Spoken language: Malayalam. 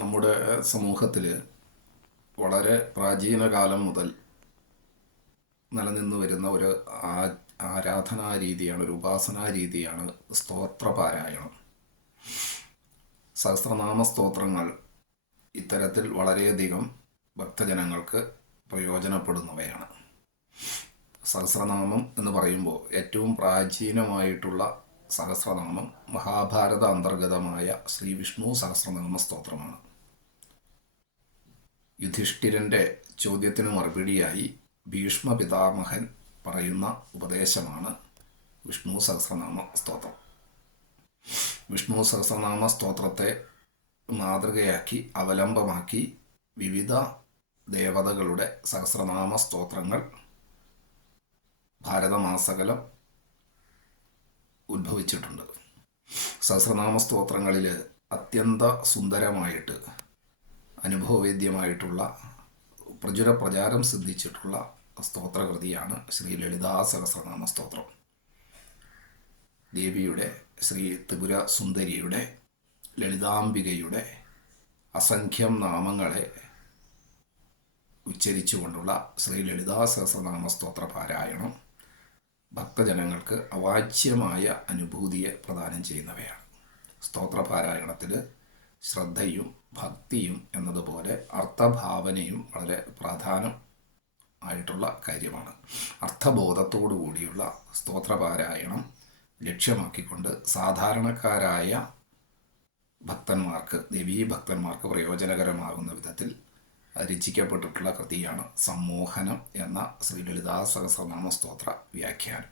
നമ്മുടെ സമൂഹത്തിൽ വളരെ പ്രാചീന കാലം മുതൽ നിലനിന്ന് വരുന്ന ഒരു ആരാധനാ രീതിയാണ്, ഒരു ഉപാസനാ രീതിയാണ് സ്തോത്രപാരായണം. സഹസ്രനാമ സ്തോത്രങ്ങൾ ഇത്തരത്തിൽ വളരെയധികം ഭക്തജനങ്ങൾക്ക് പ്രയോജനപ്പെടുന്നവയാണ്. സഹസ്രനാമം എന്ന് പറയുമ്പോൾ ഏറ്റവും പ്രാചീനമായിട്ടുള്ള സഹസ്രനാമം മഹാഭാരത അന്തർഗതമായ ശ്രീ വിഷ്ണു സഹസ്രനാമ സ്തോത്രമാണ്. യുധിഷ്ഠിരൻ്റെ ചോദ്യത്തിന് മറുപടിയായി ഭീഷ്മ പിതാമഹൻ പറയുന്ന ഉപദേശമാണ് വിഷ്ണു സഹസ്രനാമ സ്തോത്രം. വിഷ്ണു സഹസ്രനാമ സ്തോത്രത്തെ മാതൃകയാക്കി അവലംബമാക്കി വിവിധ ദേവതകളുടെ സഹസ്രനാമ സ്തോത്രങ്ങൾ ഭാരതമാസകലം ഉദ്ഭവിച്ചിട്ടുണ്ട്. സഹസ്രനാമ സ്തോത്രങ്ങളിൽ അത്യന്ത സുന്ദരമായിട്ട് അനുഭവവേദ്യമായിട്ടുള്ള പ്രചാരം സിദ്ധിച്ചിട്ടുള്ള സ്തോത്രകൃതിയാണ് ശ്രീ ലളിതാ സഹസ്രനാമ സ്തോത്രം. ദേവിയുടെ, ശ്രീ ത്രിപുര സുന്ദരിയുടെ, ലളിതാംബികയുടെ അസംഖ്യം നാമങ്ങളെ ഉച്ചരിച്ചുകൊണ്ടുള്ള ശ്രീ ലളിതാ സഹസ്രനാമ സ്തോത്ര പാരായണം ഭക്തജനങ്ങൾക്ക് അവാച്യമായ അനുഭൂതിയെ പ്രദാനം ചെയ്യുന്നവയാണ്. സ്തോത്രപാരായണത്തിൽ ശ്രദ്ധയും ഭക്തിയും എന്നതുപോലെ അർത്ഥഭാവനയും വളരെ പ്രധാനം ആയിട്ടുള്ള കാര്യമാണ്. അർത്ഥബോധത്തോടു കൂടിയുള്ള സ്തോത്രപാരായണം ലക്ഷ്യമാക്കിക്കൊണ്ട് സാധാരണക്കാരായ ഭക്തന്മാർക്ക്, ദേവീ ഭക്തന്മാർക്ക് പ്രയോജനകരമാകുന്ന വിധത്തിൽ രചിക്കപ്പെട്ടിട്ടുള്ള കൃതിയാണ് സമ്മോഹനം എന്ന ശ്രീ ലളിതാ സഹസ്രനാമ സ്തോത്ര വ്യാഖ്യാനം.